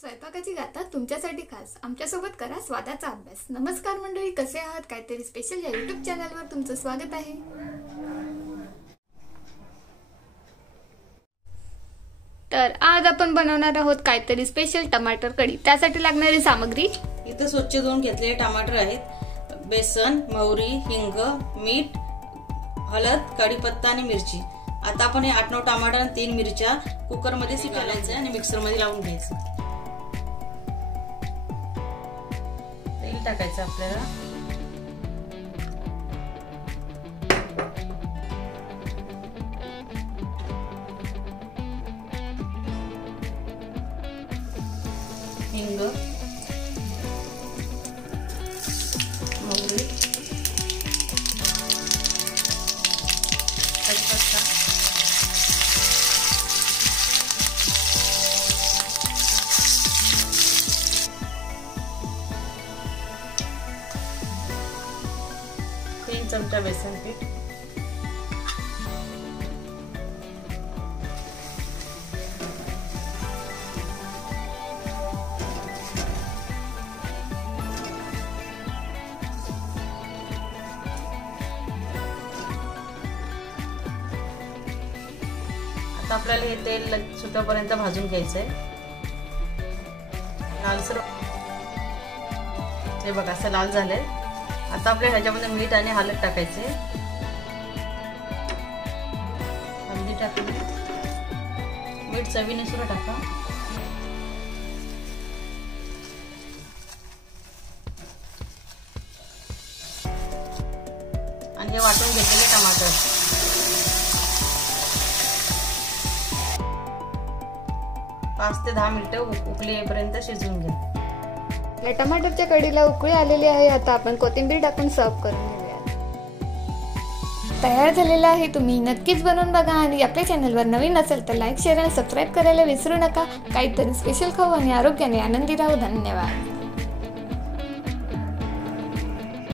स्वयंपाकाची गाथा तुमच्यासाठी खास आमच्यासोबत करा स्वादाचा अभ्यास। नमस्कार मंडळी, कसे आहात? काहीतरी स्पेशल या यूट्यूब चॅनलवर तुमचं स्वागत आहे। तर आज आपण बनवणार आहोत काहीतरी स्पेशल टमाटर कढी। त्यासाठी लागणारी सामग्री इथे स्वच्छ धुवून घेतलेले टमाटर आहेत, बेसन, मोहरी, हिंग, मीठ, हळद, कढीपत्ता आणि मिरची। आता आपण हे 8-9 टमाटर आणि 3 मिरच्या कुकर मध्ये घालायचं आणि मिक्सर मध्ये लावून घ्यायचं। तेल टाकायचं आपल्याला, हिंग, मोहरी, कढीपत्ता, तीन चमचा बेसन पीठ, आता आपल्याला हे तेल सुटेपर्यंत भाजून घ्यायचंय। लालसर हे बघा असं लाल झालंय। आता आपल्या ह्याच्यामध्ये मीठ आणि हळद टाकायचे, हळदी टाकली, मीठ चवीनुसार टाका आणि हे वाटून घेतलेले टमाटर 5 ते 10 मिनिटं उकळी येईपर्यंत शिजवून घ्या। या टमाटरच्या कढीला उकळी आलेली आहे। आता आपण कोथिंबीर टाकून सर्व करून घेऊया। तयार झालेला आहे, तुम्ही नक्कीच बनवून बघा आणि आपल्या चॅनलवर नवीन असेल तर लाईक, शेअर आणि सबस्क्राईब करायला विसरू नका। काहीतरी स्पेशल खाऊ आणि आरोग्याने आनंदी राहू। धन्यवाद।